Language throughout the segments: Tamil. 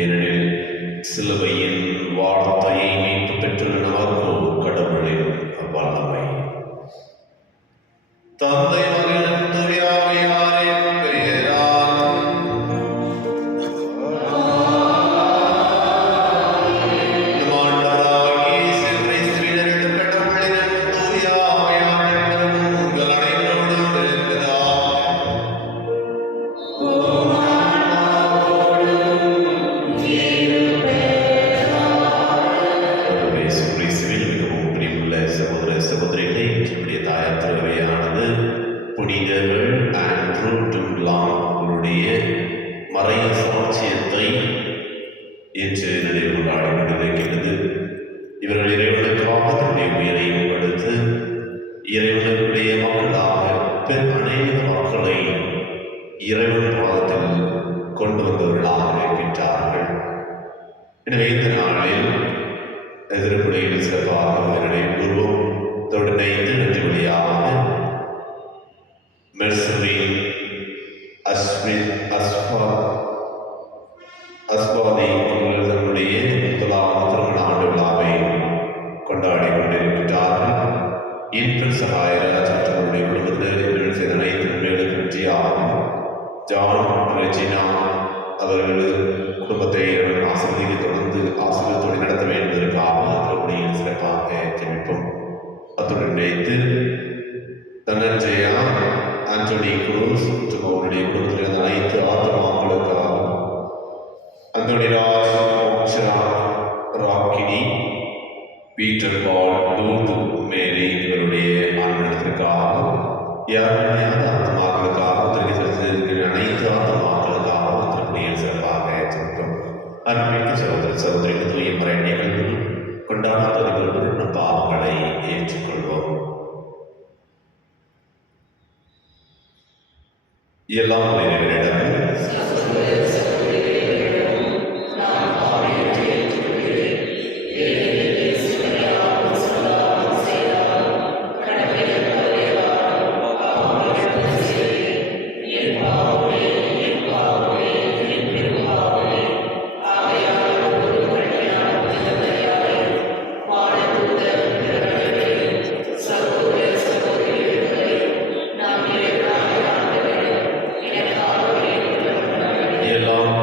ஏனெனில் சிலுவையின் வார்த்தையை மீட்டு பெற்றுள்ள நமக்கோ கடவுளின் வல்லமை. தந்தை மகன் தூய ஆவியாரின் பெயரால் நம் ஆண்டவராகிய இயேசு கிறிஸ்துவின் கடவுளின் தூய ஆவியாரின் உங்கள் அனைவரோடும் இருக்கிறதாக. புனிதர்கள் ஆண்ட்ரூ டுங்லாங்களுடைய மறைய சாட்சியத்தை இன்று நினைவு கொண்டாடி கொண்டிருக்கிறது. இவர்கள் இறைவனுக்காக தன்னுடைய உயிரையும் கொடுத்து இறைவனுடைய மக்களாக அநேக மக்களை இறைவன் பாதத்தில் கொண்டு வந்தவர்களாக இருக்கின்றார்கள். எனவே இந்த நாளில் எதிர்ப்புடையில் சிறப்பாக நினைவு கூறுவோம். தொடர்ந்து நன்றி வழியாக மெர்சரி அஸ்வாதி அவர்கள் தன்னுடைய முதலாவது திருமண ஆண்டு விழாவை கொண்டாடி கொண்டிருக்கிறார்கள். இன்று சகாயராஜ் தன்னுடைய குடும்பத்தில் செய்த அனைத்து உண்மைகளுக்கு வெற்றியாகும். ஜான் ரெஜினா அவர்கள் குடும்பத்தை ஆசிரியரை தொடர்ந்து ஆசிரியத்தோடு நடத்த வேண்டுவதற்காக திருப்பணியில் சிறப்பாக ஜெபிப்போம். அத்துடன் நினைத்து தன்னஞ்செயா ஆண்டனி குரூஸ் மற்றும் அவருடைய குடும்பத்தில் அனைத்து ஆத்மாக்களுக்காக அந்தோனி ராஜ், மோக்ஷரா, ராக்கினி, பீட்டர் பால், லூர்து மேரி இவருடைய ஆண்டனத்திற்காக யாருடைய ஆத்மாக்களுக்காக திருப்பி அனைத்து ஆத்மாக்களுக்காக திருப்பணியில் சிறப்பாக ஜெபிப்போம். அன்பிற்கு சகோதர சகோதரிகள் தூய மறை நிகழ்வு கொண்டாடுவதற்கு நம் பாவங்களை ஏற்றுக்கொள்வோம். எல்லாம் நிறைவேறிடம் எல்லாம்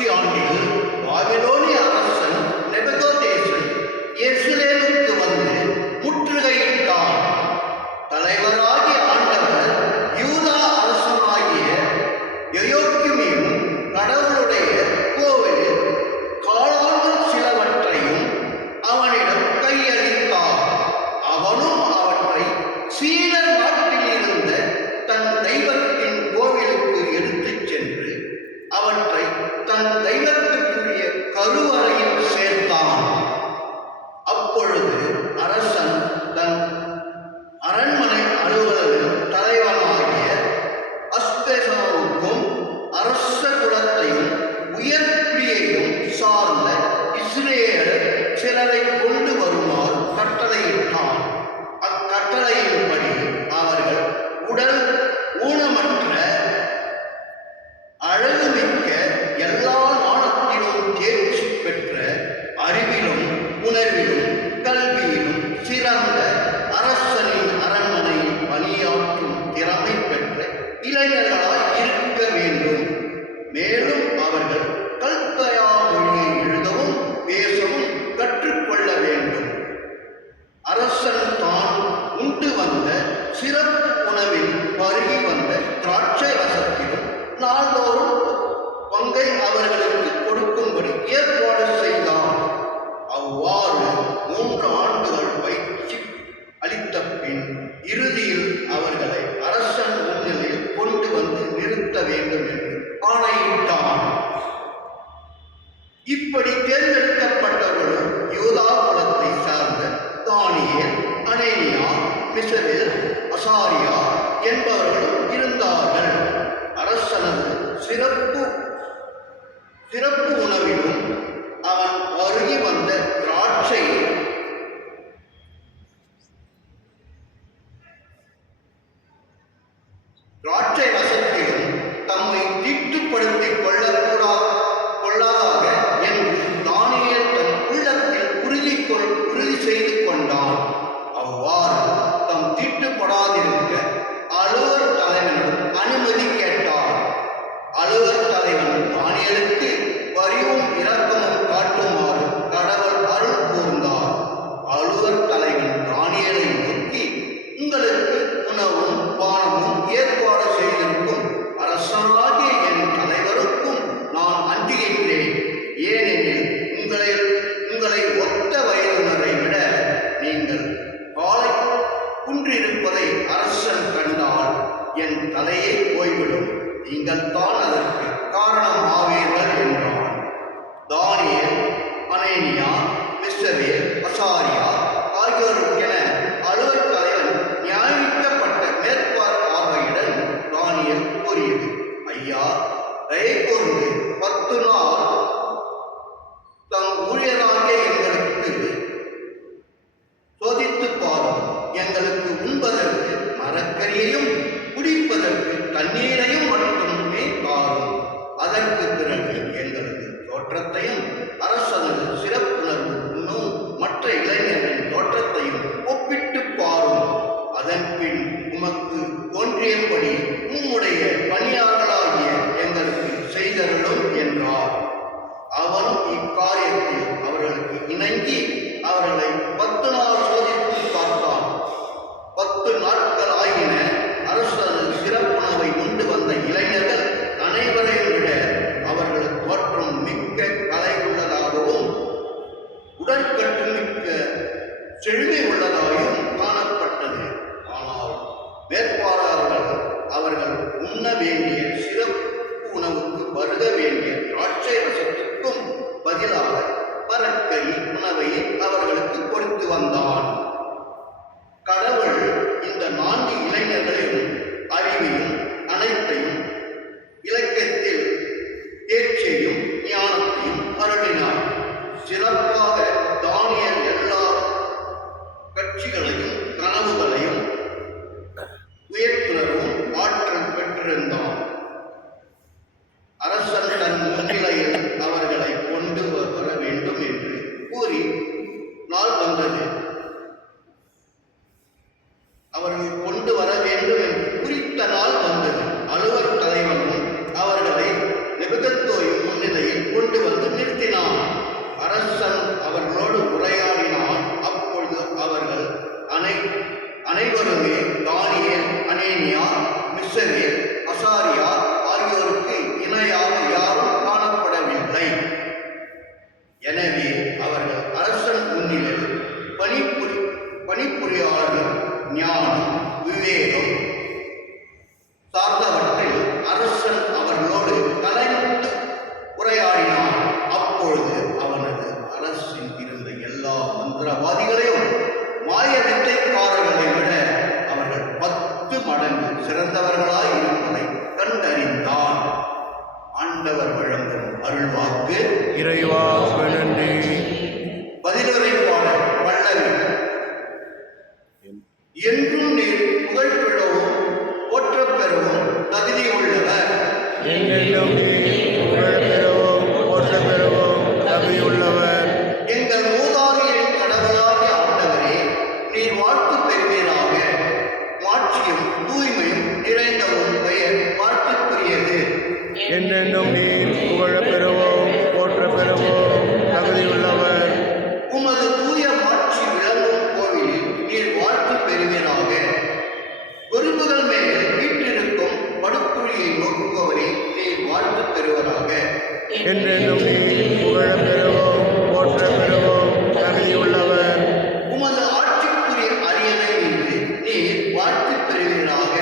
ஆட்சி ஆண்டில் பாபிலோனிய அரசன் நேபுகாத்நேசர் எருசலேமுக்கு வந்து முற்றுகையிட்டான். தலைவராகி ஆண்டவர் யூதா அரசனாகிய யோயாக்கீமின் கடவுளுடைய கோவிலில் காலாண்டு சிலவற்றையும் அவனிடம் கையளித்தார். அவனும் அவற்றை சீனர் நாட்டில் இருந்த தன் தெய்வத்தின் கோவிலுக்கு எடுத்துச் சென்று அவற்றை தன் தெய்வத்திற்குரிய கருவறையில் சேர்த்தான். அப்பொழுது அரசன் தன் அரண்மனை அலுவலரின் தலைவனாகிய அஸ்பெனாவுக்கும் அரச குலத்தையும் உயர்குடியையும் சார்ந்த இஸ்ரேலர் சிலரை கொண்டு வருமாறு கட்டளையிட்டான். அக்கட்டளையின்படி அவர்கள் உடல் ஊனமற்ற அழகுமிக்க எல்லா நாணத்திலும் தேர்ச்சி பெற்ற அறிவிலும் உணர்விலும் கல்வியிலும் சிறந்த அரசனின் அரண்மனையில் பணியாற்றும் திறமை பெற்ற இளைஞர்களாய் இருக்க வேண்டும். மேலும் அவர்கள் கல்தயா மொழியை எழுதவும் பேசவும் கற்றுக்கொள்ள வேண்டும். அரசன் தான் உண்டு வந்த சிறப்பு உணவில் பருகி வந்த திராட்சை ரசத்திலும் நாள்தோறும் பங்கை அவர்களுக்கு கொடுக்கும்படி ஏற்பாடு செய்தான். அவ்வாறு 3 ஆண்டுகள் பயிற்சி அளித்த பின் இறுதியில் அவர்களை அரசன் முன்னிலையில் கொண்டு வந்து நிறுத்த வேண்டும் என்று ஆணையிட்டான். இப்படி தேர்ந்தெடுக்கப்பட்டவர்களும் யூதா குலத்தை சார்ந்த தானியேல், அனனியா, மிசவேல், அசாரியா என்பவர்களும் இருந்தார்கள். அரசனது சிறப்பு உணவிலும் அவன் அருகி வந்த திராட்சை ரசத்திலும் தம்மை தீட்டுப்படுத்திக் கொள்ளாதாக என்று தானியேல் தம் உள்ளத்தில் உறுதி செய்து கொண்டான். அவ்வாறு தம் தீட்டுப்படாதிருக்க அலுவலர் தலைவனிடம் அனுமதி கேட்டார். அலுவலர் தலைவன் தானியேலுக்கு பரிவும் இரக்கமும் காட்டுமாறு கடவுள் அருள் கூர்ந்தார். அலுவலர் தலைவன் தானியேலை நோக்கி, உங்களுக்கு உணவும் பானமும் ஏற்பாடு செய்திருக்கும் அரசனாகிய என் தலைவருக்கும் நான் அஞ்சுகின்றேன். ஏனெனில் உங்களை ஒத்த வயதினரை விட நீங்கள் காலை குன்றிருப்பதை அரசன் கண்டால் என் தலையே போய்விடும். நீங்கள் தான் அதற்கு காரணம் ஆவீர்கள் என்றான். தானியேல், அனனியா, மிசவேல், அசாரியா ஆகியோருக்கென அலுவலர் தலைவன் நியமிக்கப்பட்ட மேற்பார்வையுடன் தானியேல் கூறியது, ஐயா, தயை கூர்ந்து 10 நாள் தம் ஊழியராகிய எங்களுக்கு சோதித்து பாரும். எங்களுக்கு உண்பதற்கு மரக்கறியையும் குடிப்பதற்கு தண்ணீரையும் மட்டுமே தாரும். அதற்கு பிறகு எங்களது தோற்றத்தையும் அரசனது சிறப்புணர்வு இன்னும் மற்ற இளைஞர்களின் தோற்றத்தையும் ஒப்பிட்டு பாரும். அதன் பின் உமக்கு தோன்றியபடி உம்முடைய பணியாளர்களாகிய எங்களுக்கு செய்தருளும் என்றார். அவனும் இக்காரியத்தில் அவர்களுக்கு இணங்கி அவர்களை 10 நாள் சோதித்து பார்த்தான். 10 நாட்கள் ஆகின. அரசனது சிறப்புணவை உண்டு வந்த இளைஞர்கள் அனைவரையும் விட அவர்கள் தோற்றம் மிக்க கலை உள்ளதாகவும் உடற்கட்டு மிக்க செழுமை உள்ளதாகவும் காணப்பட்டது. ஆனால் மேற்பார்வையாளர்கள் அவர்கள் உண்ண வேண்டிய சிறப்பு உணவுக்கு பருக வேண்டிய திராட்சை ரசத்துக்கும் பதிலாக மரக்கறி உணவை அவர்களுக்கு கொடுத்து வந்தான். கடவுள் இந்த 4 இளைஞர்களையும் அறிவையும் அனைத்தையும் இலக்கியத்தில் தேர்ச்சியையும் ஞானத்தையும் அருளினார். சிறப்பாக தானியேல் எல்லா கட்சிகளையும் கனவுகளையும் உயர்த்துணர்வும் ஆற்றல் பெற்றிருந்தான். அரசன் தன் முன்னிலையில் அவர்களை கொண்டு வர வேண்டும் என்று கூறி நாள் வந்தது. அவர்கள் கொண்டு வர வேண்டும் என்று குறித்த நாள் வந்தது. அலுவலர் தலைவனும் அவர்களை நேபுகாத்நேசர் முன்னிலையில் ஞானம், விவேகம் சார்ந்தவற்றில் அரசன் அவர்களோடு கலந்து உரையாடினான். அப்பொழுது அவனது அரசில் இருந்த எல்லா மந்திரவாதிகளையும் மாய வித்தைக்காரர்களை விட அவர்கள் 10 மடங்கு சிறந்தவர்களாய் இருப்பதை கண்டறிந்தான். ஆண்டவர் வழங்கும் அருள்வாக்கு. இறைவா நன்றி. பதிலுரை பாடல் பல்லவி. என்றும் நீர் புகழ் பெறவும் போற்றப் பெறவும் தகுதி உள்ளவர். என்றென்றும் நீர் புகழ் பெறவும் போற்றப் பெறவும் தகுதியுள்ளவர். எங்கள் மூதாதையரின் கடவுளாகிய ஆண்டவரே, நீர் வாழ்த்து பெறுவீராக. மாட்சியும் தூய்மையும் நிறைந்த உம் பெயர் வாழ்த்துக்குரியது. என்றென்றும் நீர் புகழப் பெறவும் போற்றப் பெறவும் தகுதியுள்ளவர். உமது தூய மாட்சி விளங்கும் கோவிலில் நீர் வாழ்த்து பெறுவீராக. பொறுப்புகள் மேல் வீட்டிற்கும் படுக்குழியை நோக்குபவரே, நீர் வாழ்த்து பெறுவராக. என்றென்றும் நீர் புகழப் பெறவும் போற்றப் பெறவும் தகுதியுள்ளவர். உமது ஆட்சிக்குரிய அரியணை மீது நீர் வாழ்த்து பெறுவீராக.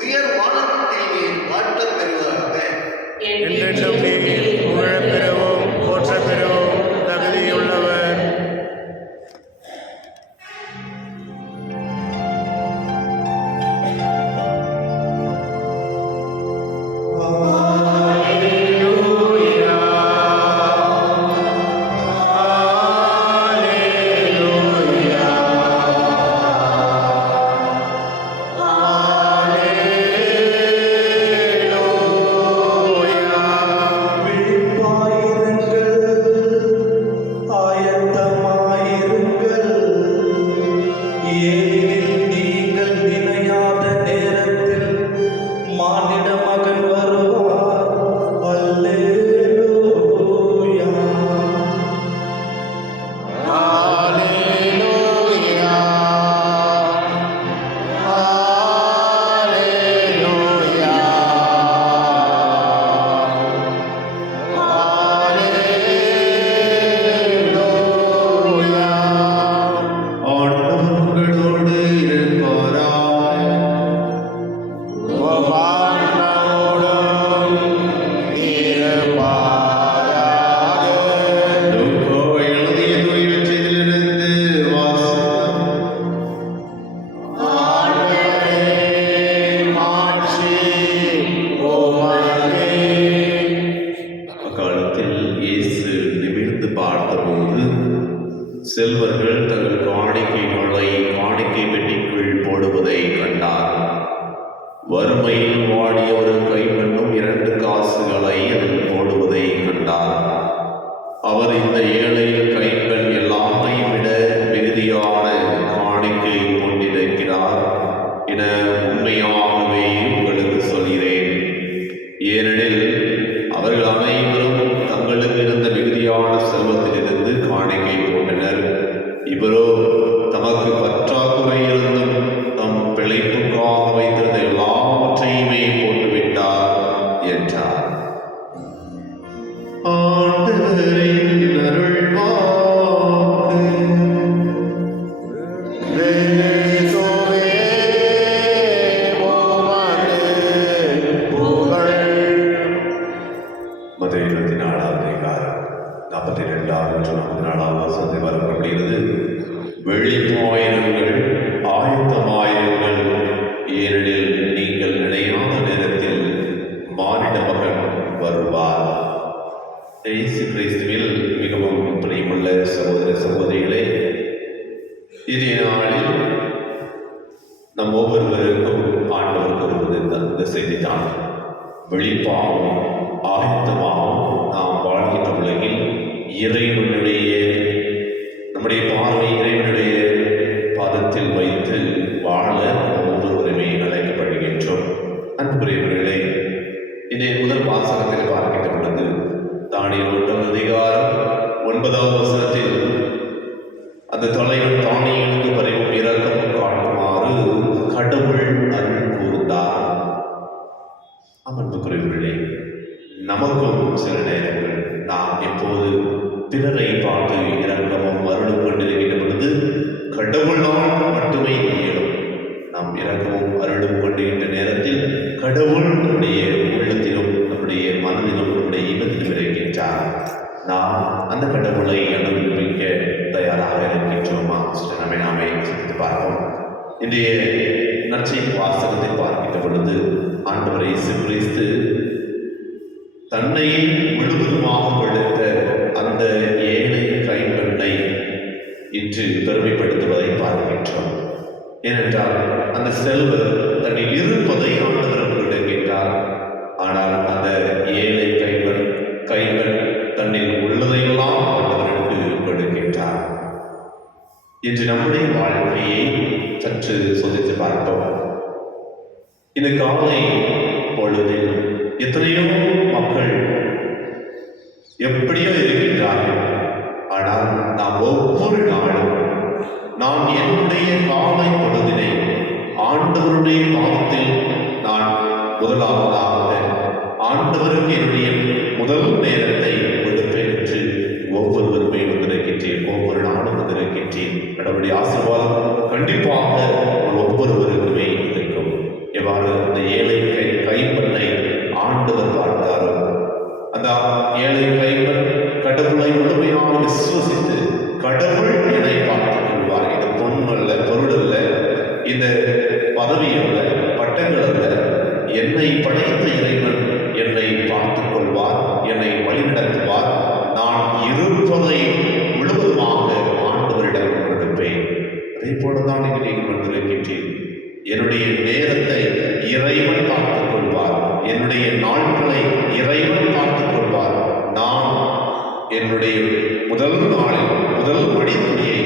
உயர் வானத்தில் நீர் வாழ்த்தப் பெறுவராக. என்றென்றும் நீர் புகழப் பெறவும் போற்றப் பெறவும் தகுதியுள்ளவர். செல்வர்கள் தங்கள் காணிக்கைகளை காணிக்கை பெட்டிக்குள் போடுவதை கண்டார். வறுமையில் வாடிய ஒரு கைப்பெண்ணும் 2 காசுகளை அதில் போடுவதை கண்டார். அவர், இந்த ஏழை கைப்பெண் எல்லாரையும் விட மிகுதியான காணிக்கை கொண்டிருக்கிறார் என உண்மையாகவே உங்களுக்கு சொல்கிறேன். ஏனெனில் அவர்கள் அனைவரும் தங்களுக்கு இருந்த மிகுதியான செல்வத்திலிருந்து காணிக்கை போட்டனர். இவரோ தமக்கு பற்றாக்குறை இருந்தும் தம் பிழைப்புக்காக வைத்திருந்த எல்லாவற்றையுமே போட்டுவிட்டார் என்றார். ஆண்டவரின் அருள்வாக்கு. மத்திய 24 அதிகாரம் 42 மற்றும் 44 வசனத்தில் வரப்படுகிறது. விழிப்பாயிருங்கள், ஆயத்தமாயிருங்கள், ஏனெனில் நீங்கள் நினையாத நேரத்தில் மானிட மகன் வருவார். இயேசு கிறிஸ்துவில் மிகவும் பிரியமுள்ள சகோதர சகோதரிகளே, இன்றைய நாளில் நம் ஒவ்வொருவருக்கும் ஆண்டவர் கூறுவது இந்த செய்திதான். விழிப்பாகவும் ஆயத்தமாகவும் நாம் வாழ்கின்ற உலகில் இறைவனுடைய நம்முடைய பார்வை இறைவனுடைய பாதத்தில் வைத்து வாழ ஒவ்வொருவருமே அழைக்கப்படுகின்றோம். அன்புக்குரியவர்களே, இன்றைய முதல் வாசகத்தில் பார்க்கின்ற பொழுது தானியேல் 1 அதிகாரம் 9வது வசனத்தில் அந்த தலைவன் தானியேலுக்கு பரிவும் இரக்கம் காட்டுமாறு கடவுள் அருள் கூர்ந்தார். அன்புக்குரியவர்களே, நமக்கும் சில நேரங்கள் நாம் எப்போது பிறரை பார்த்து இரக்கமும் அருளும் கொண்டிருக்கின்ற பொழுது கடவுளால் மட்டுமே இயலும். இரக்கமும் அருளும் கொண்டிருக்கின்ற நேரத்தில் கடவுள் நம்முடைய உள்ளத்திலும் நம்முடைய மனதிலும் நம்முடைய இனத்திலும் இருக்கின்றார். நாம் அந்த கடவுளை அனுபவிக்க தயாராக இருக்கின்றோமா? நம்மை நாமே சிந்தித்து பார்ப்போம். இன்றைய நற்செய்தி வாசகத்தை பார்க்கின்ற பொழுது ஆண்டவர் இயேசு கிறிஸ்து தன்னையே முழுவதுமாக கொடுத்த அந்த ஏழை கைம்பெண்ணை இன்று பெருமைப்படுத்துவதை பார்க்கின்றோம். ஏனென்றால் அந்த செல்வர் தன்னில் இருப்பதை ஆண்டவருக்கு கொடுக்கின்றார். ஆனால் அந்த ஏழை கைம்பெண் தன்னில் உள்ளதையெல்லாம் ஆண்டவருக்கு கொடுக்கின்றார். இன்று நம்முடைய வாழ்க்கையை சற்று சோதித்து பார்ப்போம். இந்த காலை பொழுதில் எத்தனையோ மக்கள் எப்படியோ இருக்கின்றார்கள். ஆனால் நாம் ஒவ்வொரு நாளும் நான் என்னுடைய காலை பொழுதினை ஆண்டவருடைய பாதத்தில் நான் முதலாவதாக ஆண்டவருக்கு என்னுடைய முதல் நேரத்தை கொடுப்பேன் என்று ஒவ்வொருவருமே வந்திருக்கின்றேன். ஒவ்வொரு நாளும் வந்திருக்கின்றேன். கடவுளுடைய ஆசீர்வாதம் கண்டிப்பாக ஒவ்வொருவருக்குமே இருக்கும். எவ்வாறு அந்த ஏழை கைம்பெண்ணை ஆண்டவர் பார்த்தாரோ, அந்த ஏழை கைம்பெண் கடவுளை முழுமையாக விசுவசித்து கடவுள் என்னை பார்த்துக் கொள்வார். இது பொன் அல்ல, பொருள் அல்ல, இந்த பதவி அல்ல, பட்டங்கள் அல்ல, என்னை படைத்த இறைவன் என்னை பார்த்துக் கொள்வார், என்னை வழிநடத்துவார். நான் இருப்பதை முழுவதுமாக ஆண்டவரிடம் கொடுப்பேன். அதே போலதான் நீங்கள் வந்திருக்கின்றேன். என்னுடைய நேரத்தை இறைவன் பார்த்துக் கொள்வார், என்னுடைய நாட்களை இறைவன் பார்த்துக் கொள்வார். நான் என்னுடைய முதல் நாளில் முதல் மணித்துளியை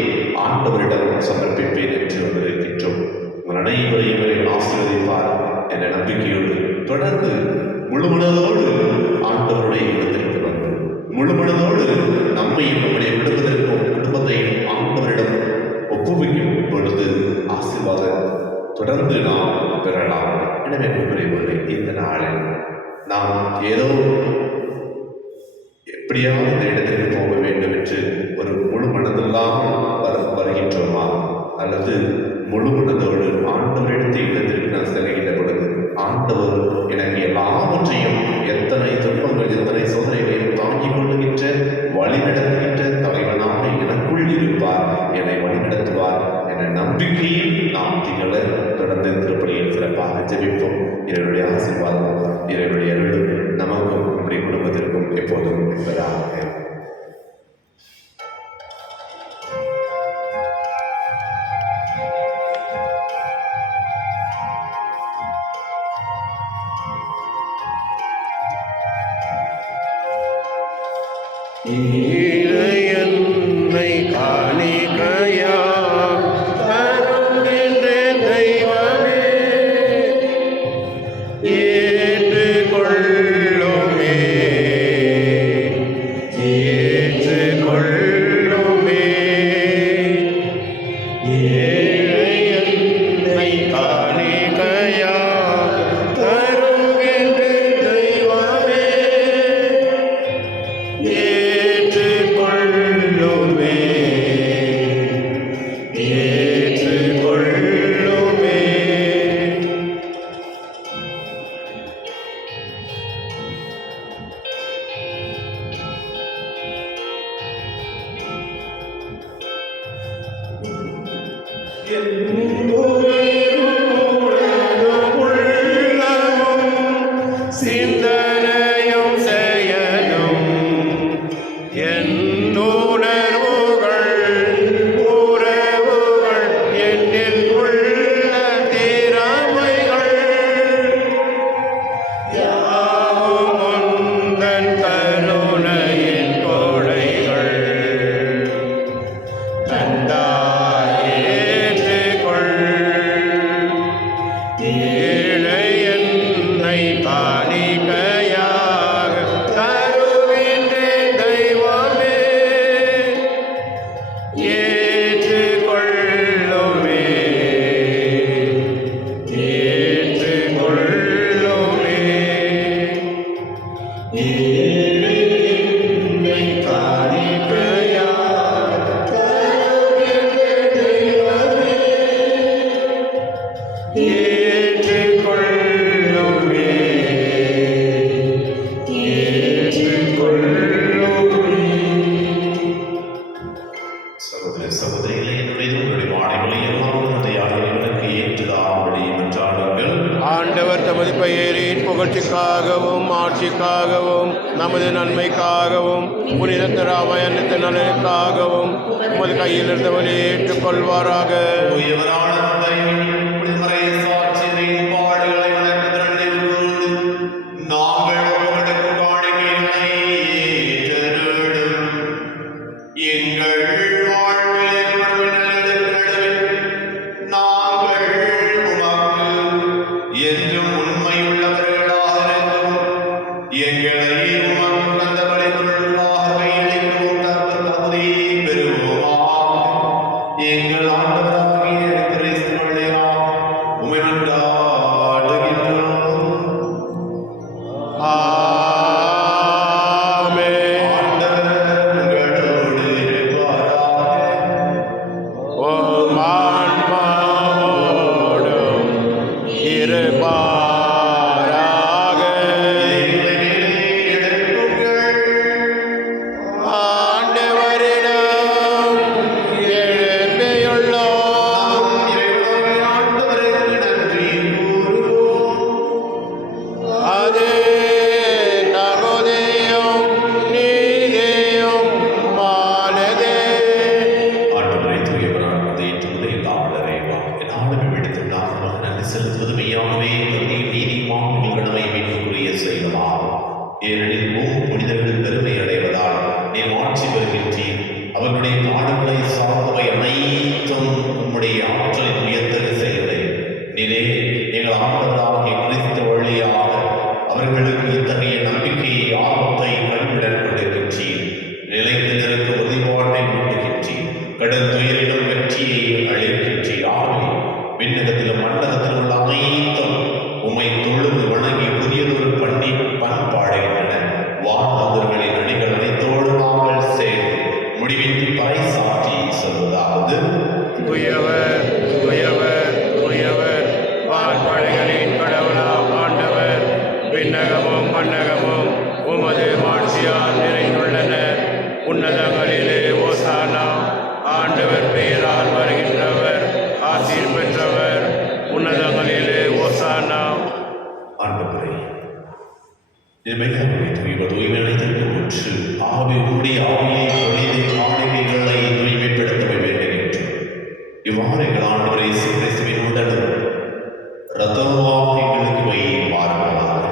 ஆண்டவரிடம் சமர்ப்பிப்பேன் என்று வந்திருக்கின்றோம். உங்கள் அனைவரையும் ஆசீர்வதிப்பார் என்ற நம்பிக்கையோடு தொடர்ந்து முழுமனதோடு ஆண்டவருடைய இடத்திற்கு வந்து முழுமனதோடு நம்மையும் நம்முடைய குடும்பத்தையும் ஆண்டவரிடம் ஒப்புவிக்கும் பொழுது ஆசீர்வாதம் தொடர்ந்து நாம் பெறலாம். எனவே குறைவுகளை இந்த நாளில் நாம் ஏதோ எப்படியாவது இந்த இடத்திற்கு போக வேண்டும் என்று ஒரு முழு மனதில்லாமல் வருகின்றோமா? அல்லது முழு மனதோடு ஆண்டவரிடத்தை இடத்திற்கு நான் செல்கின்ற பொழுது ஆண்டவர் எனக்கு எல்லாவற்றையும், எத்தனை துன்பங்கள் எத்தனை சோதனைகளையும் தாங்கிக் கொள்ளுகின்ற வழி நடத்துகின்ற தலைவனாக எனக்குள் இருப்பார், என்னை வழி நடத்துவார் என்ற நம்பிக்கையில் நாம் திகழ தொடர்ந்து திருப்பலியில் சிறப்பாக ஜெபிப்போம். இவருடைய ஆசீர்வாதம், இவருடைய அருளும் நமக்கும் நம்முடைய குடும்பத்திற்கும் எப்போதும் என்பதாக. இறையன்னை காணிக்கையா தருகின்றேன் தெய்வமே, ஏற்றுக்கொள்ளுமே, ஏற்றுக்கொள்ளுமே. இறையன்னை காணிக்கையா தருகின்றேன் தெய்வமே, ஏற்றுக்கொள்ளுமே, ஏற்றுக்கொள்ளுமே. சிந்தனையும் செயலும் என்னுணர்வுகள் உறவுகள் என்னில் உள்ள திறமைகள் யாவும் உந்தன் கருணையின் கொடைகள். தந்தாய் ஏற்றுக்கொள்ளுமே, எங்களுக்காகவும் புனித திராவயனத்தின் நலனுக்காகவும் உமது கையில் இருந்து வெளியேற்றுக் கொள்வாராக. தூயவரான தந்தையே, புனிதமறை சாட்சியரின் பாடுகளை வணக்கத்துடன் நினைவு கூர்ந்து, நாங்கள் உமக்கு காணிக்கைகளை ஏற்றருளும். எங்கள் வாழ்வில் மறுவினர்களுக்கு நடுவில் நாங்கள் உமக்கு என்றும் உண்மையுள்ளவர்களாக இருக்கவும், எங்களை உமக்கு தந்தபடி பொருளாக கையளிக்கவும் தகுதி பெறுவோமாக. எங்கள் ஆண்டவராகிய கிறிஸ்து வழியாக உம்மை மன்றாடுகின்றோம். ஆமென். ஆண்டவர் உங்களோடு இருப்பாராக. உம் ஆன்மாவோடும் இருப்பாராக. எங்களை மேலே எழுப்புங்கள். ஆண்டவரிடம் எழுப்பியுள்ளோம். இறைவனாகிய ஆண்டவருக்கு நன்றி கூறுவோம். அது தகுதியும் நீதியும் மானதே. ஆண்டவரை தூயவரான ஏற்று முதலாளரேவா, என் ஆளுமை விடுத்து நாங்கள் நன்றி செலுத்துவது மெய்யாகவே தகுதியும் நீதியுமாக உங்கள் கடமை மீட்புக்குரிய செயலாகும். ஏனெனில் புனிதர்கள் பெருமை அடைவதால் நீ ஆட்சி பெறுகின்றீர். அவர்களுடைய பாடுகளை சார்ந்தவை அனைத்தும் உம்முடைய ஆற்றலின் உயர்த்தகு செயலை நீரே எங்கள் ஆண்டவராகிய கிறிஸ்து வழியாக அவர்களுக்கு இத்தகைய நம்பிக்கையை ஆபத்தை கண்விடன் கொடுக்கின்றீர். நிலைத்து நிற்க உறுதிப்பாட்டை ஊட்டுகின்றீர். கடும் துயரிடம் வெற்றியை அளிக்கின்றீர். ஆகவே விண்ணகத்திலும் மண்டகத்திலும் உள்ள அனைத்தும் உம்மை தொழுது வணங்கி புதியதொரு பண்பாடுகின்றன. வாழ்ந்தவர்களின் அணிகள் அனைத்தோடு நாங்கள் சேர்ந்து முடிவின்றி பறைசாற்றி சொல்வதாவது: உயவர் உயவர் உயவர் வான்படைகளின் கடவுளாம் ஆண்டவர். விண்ணகமும் மண்ணகமும் உமது மாட்சியால் நிறைந்துள்ளன. உன்னதங்களிலே ஓசானா. ஆண்டவர் பெயரால் வருகின்றவர் ஆசீர் பெற்றவர். உன்னதங்களிலே ஓசானா. ஆண்டவரே, மெய்யாகவே தூய்மை அனைத்திற்கு ஆகவே உம்முடைய ஆவியை பொழிந்து காணிக்கைகளை தூய்மைப்படுத்த வேண்டுகின்றோம். இவ்வாறு எங்கள் ஆண்டவர் இயேசு கிறிஸ்துவின் உடலும் இரத்தமாக எங்களுக்கு வைப்பார்களாக.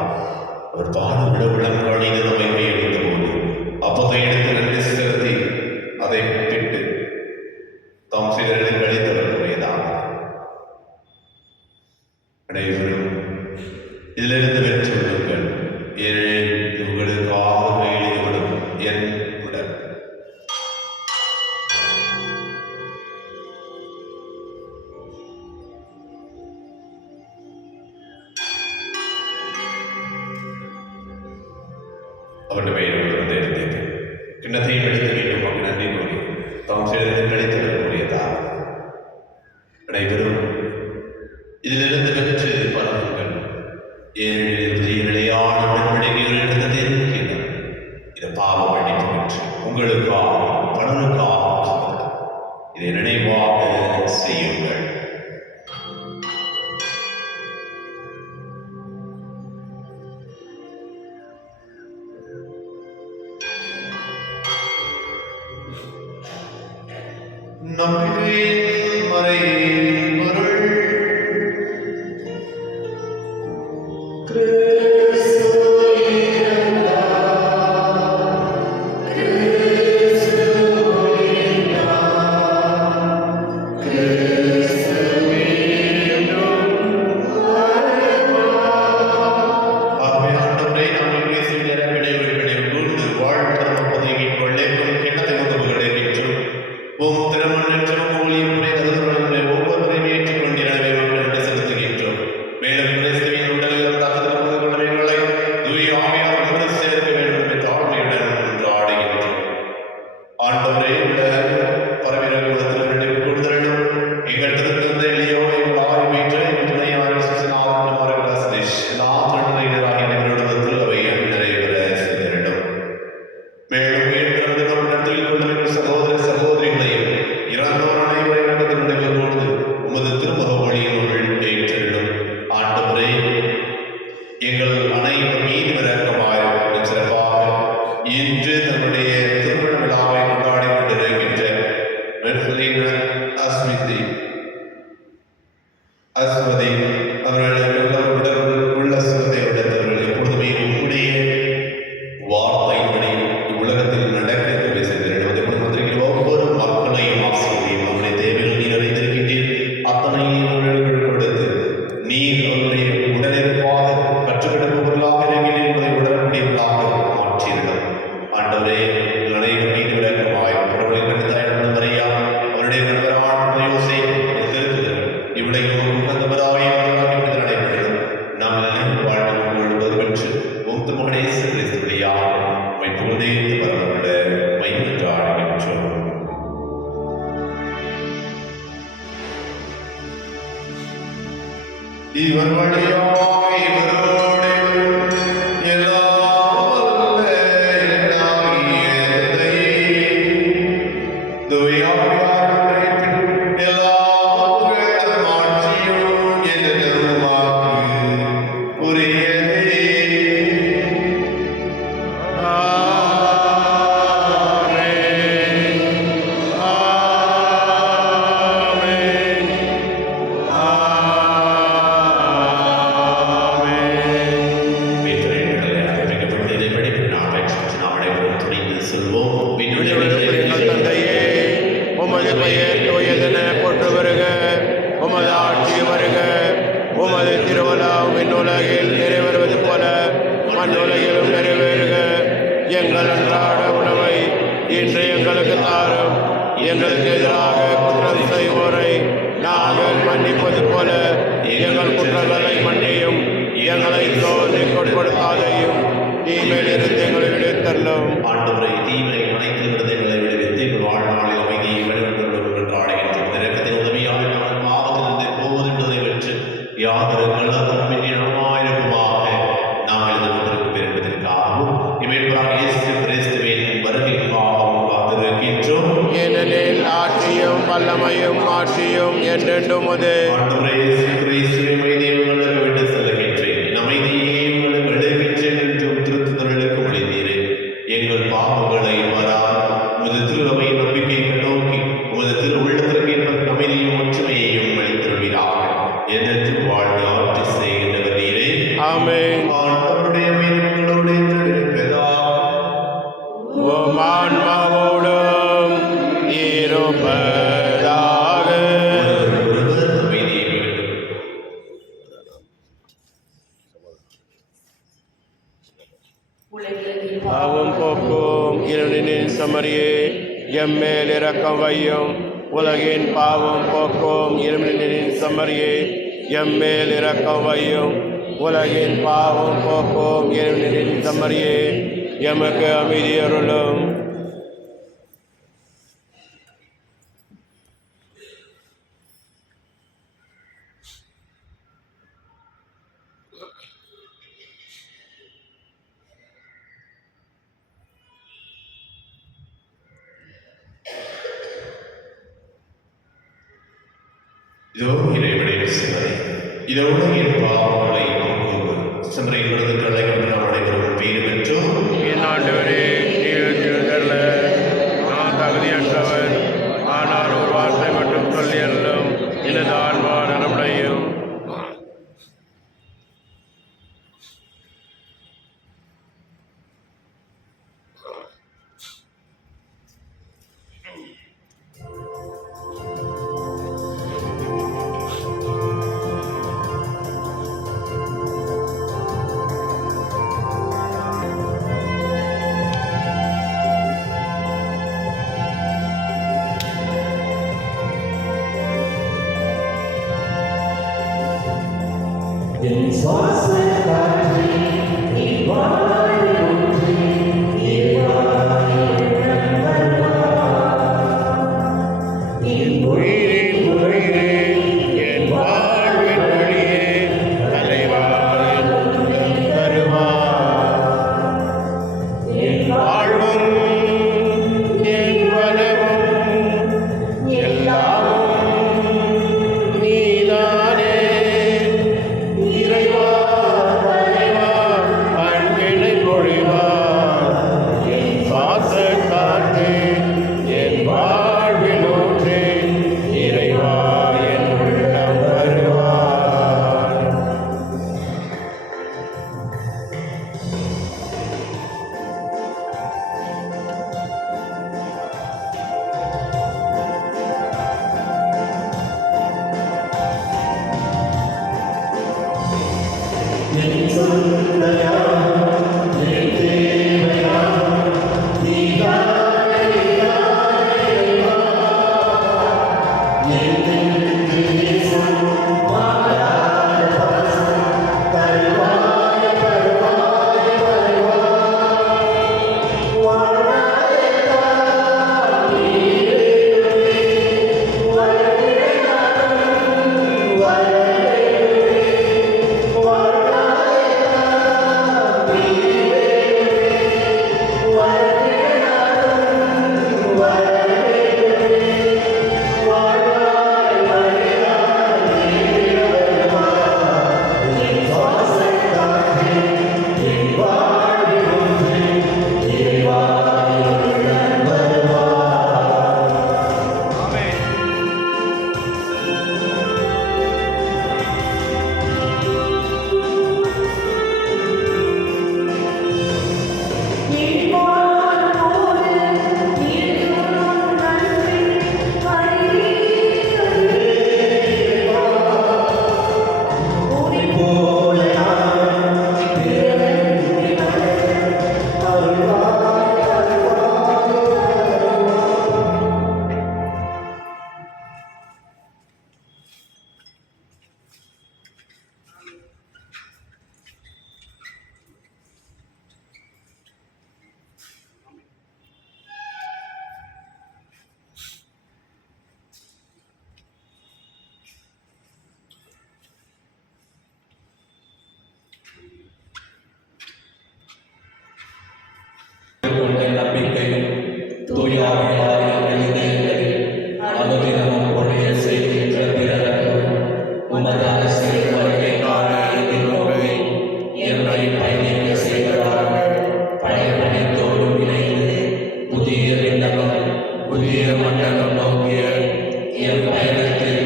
அவர் பாடு விட விளங்கணிந்து நம்மை கையெழுத்த போது அப்பத்தை எடுத்து நன்றி செலுத்தி அதை பிட்டு தாம் சிலரிடம் கழித்தவர்களுடையதாக. அனைவரும் இதிலிருந்து வெற்றுள்ளுங்கள், ஏனெனில் இவர்களுக்காக கையெழுத்தப்படும் என் உடல். அவருடைய பெயர் இருந்தது. கிண்ணத்தையும் எடுத்து மீண்டும் மக்கள் நன்றி கூறி தாம் சிலரிடம் கழித்தவர்களுடையதாக. அனைவரும் இதிலிருந்து வெற்று பரவுங்கள், ஏனெனில் புதிய நிலையான உடன்படிக்கைகள் எடுத்தது இருக்கின்றன. இது பாவம் மன்னிப்பு பெற்று உங்களுக்காக பலருக்காக இதை நினைவாக செய்யுங்கள். நம்பிக்கையின் மறைபொருள் ஆகவே ஆண்டவரே, நாங்கள் கிறிஸ்துவின் இறப்பினை உயிர்ப்பினை கூர்ந்து வாழ்த்தரும் பதவியின் கொள்ளைக்கும் கிண்ணத்தை முகப்புகளை ஏற்றும் உம் திருமணற்றும் ஊழியம் புரிந்த ஒவ்வொரு தன்னுடைய திருமண விழாவை கொண்டாடி கொண்டிருக்கின்ற மெர்சலின் அஸ்வதி அவர்களுடைய சுவதையுடன் எப்பொழுதுமே உங்களுடைய வார்த்தையின்படி இவ்வுலகத்தில் நடக்க செய்திருக்கிறது. மந்திரிகள் ஒவ்வொரு மக்களையும் ஆசிரியரையும் அவருடைய தேவைகள் நீர் அறிந்திருக்கின்றீர். அத்தனை அவர்களுக்கு கொடுத்து நீர் அவருடைய உடனிருப்பாக கற்றுக்கிடப்பவர்களாக இருக்கிறீர்கள் என்பதை உடனடியாக மாற்றீர்கள். ஆண்டவரே அனைவரும் மீது விளக்கமாய் அவர்களின் கணிதாயிடம் வரையா அவருடைய கணவரான யோசை திருத்துதல் இவ்வுலகில் உகந்தவராய் நடைபெறுகிறது. நாம் வாழ்ந்து பெற்று உம் மகனே கிறிஸ்துவியாக புகழ்ந்து வரவுள்ள மையற்ற ஆடுகின்றோம். இவர் வழியாக இவரோடு எல்லாம் வல்ல இறைவனாகிய தூயாவியார் எல்லா புகழும் ஆட்சியும் என்றும் உமக்கு உரியதே. எங்கள் தந்தையே, உமது பெயர் தூயதென போற்று வருக. உமது ஆட்சி வருக. உமது திருவிழா விண்ணுலகில் நிறைவேறுவது போல மண்ணுலகிலும் நிறைவேறுக. எங்கள் அன்றாட உணவை இன்று எங்களுக்கு தாரும். எங்களுக்கு எதிராக குற்றம் செய்வோரை நாங்கள் மன்னிப்பது போல எங்கள் குற்றங்களை மன்னியும். எங்களை சோதனைக்கு உட்படுத்தாதையும் தீமையிலிருந்து எங்களை விடுவித்தள்ளும். ஆண்டவரை தீமை அனைத்திலிருந்து எங்களை விடுவித்து எங்கள் வாழ்நாளில் அமைதியை வழிபட்டுள்ளோம் என்று ஆடுகின்றோம். இறக்கத்தின் உதவியால் நாங்கள் பாவத்திலிருந்து போவது என்பதை வென்று யாதொரு கள்ளமாயிருக்குமாக நாங்கள் இதற்கு பெறுவதற்காகவும் இமைப்பராக இயேசு கிறிஸ்துவின் வருகைக்காகவும் காத்திருக்கின்றோம். ஏனெனில் ஆட்சியும் வல்லமையும் ஆட்சியும் என்றென்றும் உமது. ஆண்டவரே இயேசு கிறிஸ்துவின் அமைதியை உங்களுக்கு விட்டு செல்கின்றேன். என் அமைதியை உங்களுக்கு விடுவிக்கின்றேன் என்றும் திருத்துதலுக்கு மொழிந்தீரே. எங்கள் பாவங்களை மாறாமல் உமது திரு அவையின் நம்பிக்கையை நோக்கி உமது திரு உள்ளத்திற்கு ஏற்பட்ட அமைதியும் ஒற்றுமையையும் அளித்திருவீராக. என்றும் வாழ்ந்து ஆட்சி செய்கின்றவர் நீரே. ஆமென். ஆண்டவருடைய மீன்களோடு இருப்பதாக உம் ஆன்மாவோடும் இருப்பதாக. ஒருவர் அமைதியை வேண்டும். பாவம் போக்கும் இருளின் சமரியே, எம்மேல் இரக்கம் வையும். உலகின் பாவம் போக்கும் இருளின் சமரியே, எம்மேல் இரக்கம் வையும். உலகின் பாவம் போக்கும் இருளின் சமரியே, எமக்கு அமைதி அருளும். இதோ இறைவனுடைய சிமரை, இதோடு என் பாவங்களை போக்குவது சிமரை கொடுத்து அழைக்கின்ற நாம் அனைவரும் பேறு பெற்றோம். என் ஆண்டவரே, நீர் திருந்தருள நான் தகுதியற்றவன். ஆனால் ஒரு வார்த்தை மட்டும் சொல்லி அருளும், எனது ஆன்மா நலமடையும். உயிரின் உயிரே, என் வாழ்வின் வழியே, தலைவா என் உள்ளம் தருவார். என் வாழ்வும் என் வளமும் எல்லாமும் நீதானே இறைவா. கொண்ட நம்பிக்கையும் தூயாமையாரின் எழுதியங்களில் அனுதினமும் ஒழிய செய்கின்ற பிறரும் உமது அரசியல் வருகைக்கான எதிர்நோக்கை என்னை பயணிக்க செய்கிறார்கள். பழையபடித்தோடும் இணைந்து புதிய விண்ணகம் புதிய மண்டலம் நோக்கிய என் பயணத்தில்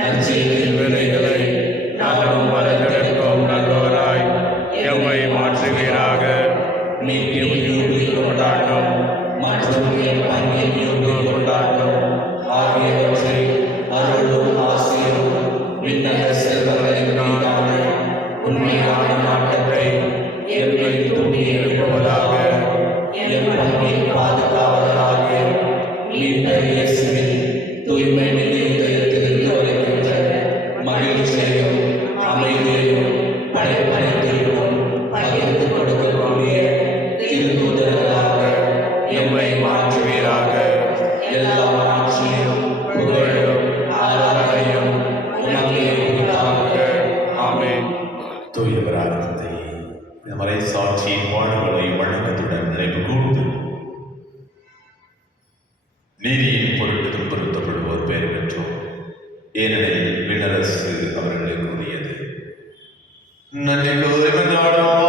நற்செய்தியின் விலைகளை நானும் வளர்ந்தெடுக்கும் நல்லோராய் எம்மை மாற்றுவீராக. மீட்பின் யூபிலி கொண்டாட்டம் மற்றும் என் பங்கின் யூபிலி கொண்டாட்டம் ஆகியவற்றை அருளும் ஆசியும் விண்ணக செல்வங்களின் மீதான உண்மையான நாட்டத்தை என்னை தூண்டி எழுப்புவதாக. என் பங்கின் பாதுகாவலராக மீட்ப இயேசுவின் தூய்மை இதயத்திலிருந்து வருகின்ற மகிழ்ச்சியையும் அமைதியையும் படைப்படைத்திற்கும் பகிர்ந்து கொடுக்கக்கூடிய திருத்தூதர்களாக எம்மை மாற்றுவீராக. எல்லா ஆட்சியும் புகழும் ஆராதனையும் உமக்கே உரித்தாக. ஆமென். தூயவரான தந்தையே, இந்த மறை சாட்சியின் வாழ்வுகளை வழக்கத்துடன் நிறைவு கூர்ந்து நீதியின் பொருட்டு துன்புறுத்தப்படுவோர் பெயர் பெற்றோம். ஏனெனில் விண்ணரசு அவர்களுக்கு உரியது. நன்றி கூறி மன்றாடுவோம்.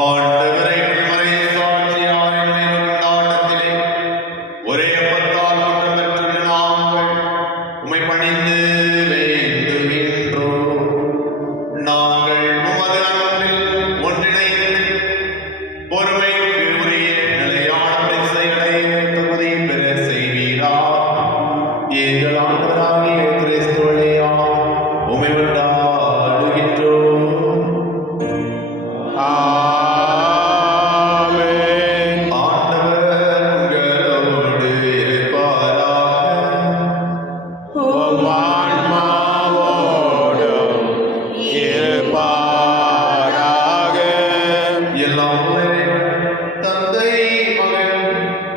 ஆண்டவரை மறை சாட்சியாரின் கொண்டாட்டத்திலே ஒரே அப்பத்தால் குற்றம் பெற்றுள்ள நாங்கள் உம்மை பணிந்து வேண்டுகின்றோம். நாங்கள் உமது அன்பில் ஒன்றிணைந்து பொறுமைக்கு உரிய நிலையான பரிசைகளை தகுதி பெற செய்வீராக. எங்கள் ஆண்டவராகிய கிறிஸ்து வழியாக உம்மை கொண்டாடுகின்றோம். ஆமென். ஆண்டவர் உங்களோடு இருப்பாராக. உம் ஆன்மாவோடும் இருப்பாராக. எல்லாம் தந்தை மகன்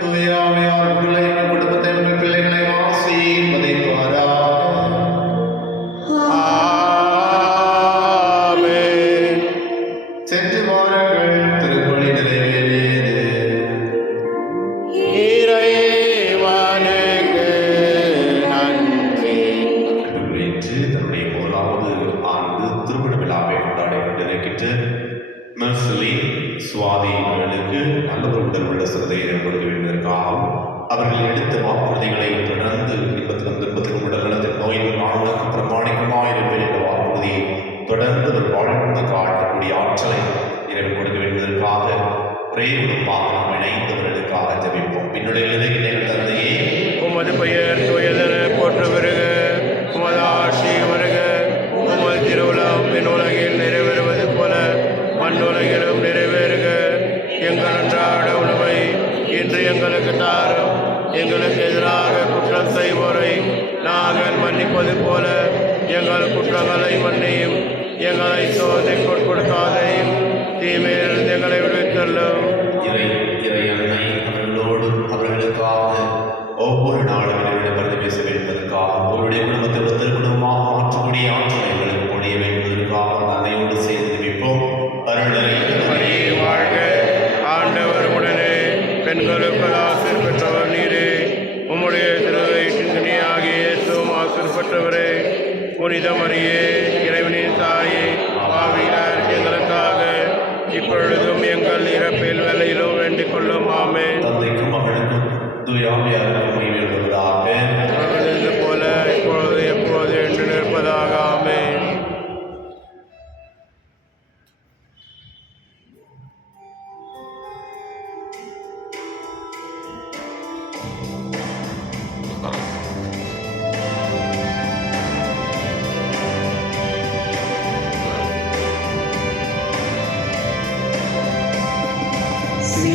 தூய ஆவியார் உங்களை உங்கள் குடும்பத்தை உங்கள் பிள்ளைகளை ஆசீர்வதிப்பாராக. ஆமென். சென்று வாருங்கள், திருப்பலி நிறைவேறியது. இறைவனுக்கு நன்றி. இன்று தன்னுடைய முதலாவது ஆண்டு திருமண விழாவை கொண்டாடி கொண்டிருக்கின்ற மெர்சலின் சுவாதி அவர்களுக்கு நல்ல ஒரு உடல் உள்ள சிறதை ஏற்படுத்த வேண்டியிருக்காகவும் அவர்கள் எடுத்த வாக்குறுதிகளை தொடர்ந்து இன்பத்திலும் உடல் நலத்தின் நோயின் ஆளுநருக்கு பிரமாணிக்கமாக இருப்பேன் என்ற வாக்குறுதியை தொடர்ந்து அவர் வாழ்ந்து காட்டக்கூடிய ஆற்றலை இறைவன் கொடுக்க வேண்டியதற்காக ஒரே குடும்பமாக நாம் இணைந்தவர்களுக்காக ஜெபிப்போம். பின்னுடைய எங்கள் தந்தையே, உமது பெயர் தூயதென போற்ற வருக. உமது ஆட்சி வருக. உமது திருவுளம் வாழ்நாள உணவை இன்று எங்களுக்கு தாரும். எங்களுக்கு எதிராக குற்றம் செய்வோரை நாங்கள் மன்னிப்பது போல எங்கள் குற்றங்களை மன்னியும். எங்களை சோதனைக்குட்படுத்தாதையும் தீமையிலிருந்து எங்களை விடுவித்தள்ளும். இறை அன்னை அவர்களோடு அவர்களுக்காக ஒவ்வொரு நாளும் இறைவனிடம் பேச வேண்டுவதற்காக அவருடைய குடும்பத்தை ஒரு திருக்குடும்பமாக மாற்றக்கூடிய ஆற்றலை எங்களுக்கு முடிய வேண்டுவதற்காக அன்னையோடு சேர்ந்து நிற்போம். மரியே வாழ்க, ஆண்டவர் உடனே பெண்களுக்கு ஆசிர் பெற்றவர் நீரே. உம்முடைய திருவயிற்றின் கனியாகிய இயேசுவும் ஆசிர் பெற்றவரே. புனித மரியே, இறைவனின் தாயே, பாவியினர் எங்களுக்காக இப்பொழுதும் எங்கள் இறப்பில் வேலையிலும் வேண்டிக் கொள்ளும். ஆமென். தந்தைக்கும் மகனுக்கும் தூயாவியாருக்கும் மகிமை உண்டாவதாக. அவர்களது போல இப்பொழுது எப்போது என்று நிற்பதாக. ஆமென். ஸ்ரீ